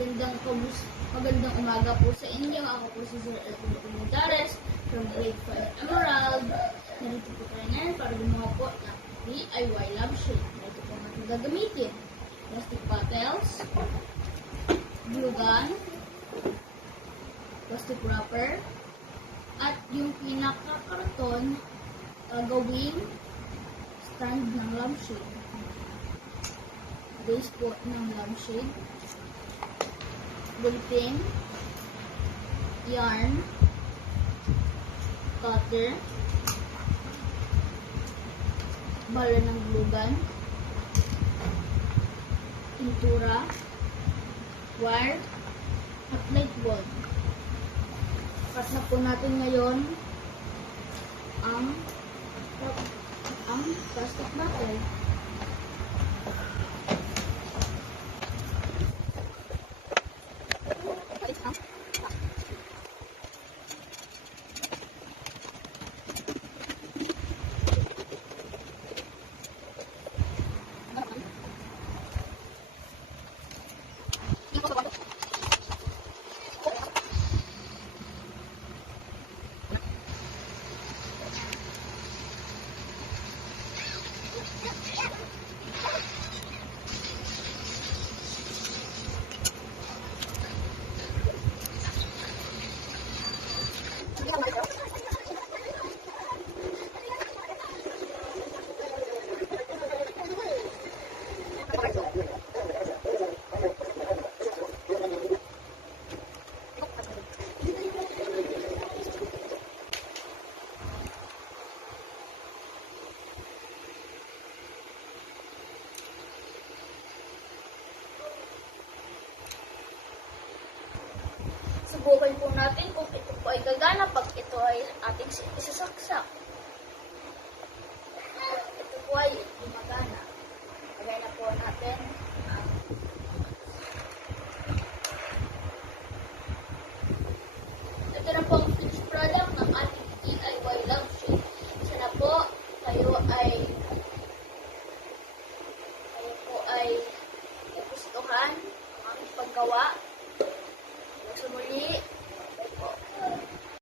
Magandang umaga po sa inyo. Ako po si Sir Elton Comentares from Grade 5 Emerald. Narito po tayo ngayon para gumawa po ng DIY lampshade. Ito po ang ating gagamitin. Plastic bottles, glue gun, plastic wrapper, at yung pinaka-karton gawing stand ng lampshade. Base po ng lampshade. Gunting, yarn, cutter, bala ng glue gun, pintura, wire, at light bulb. Cut na po natin ngayon ang plastic bottle. Subukan po natin kung ito po ay gagana pag ito ay ating isasaksak. Ito po ay gumagana. Lagay na po natin ito na po ang finished product ng ating DIY lampshade. Sana po kayo ay gustuhan ang paggawa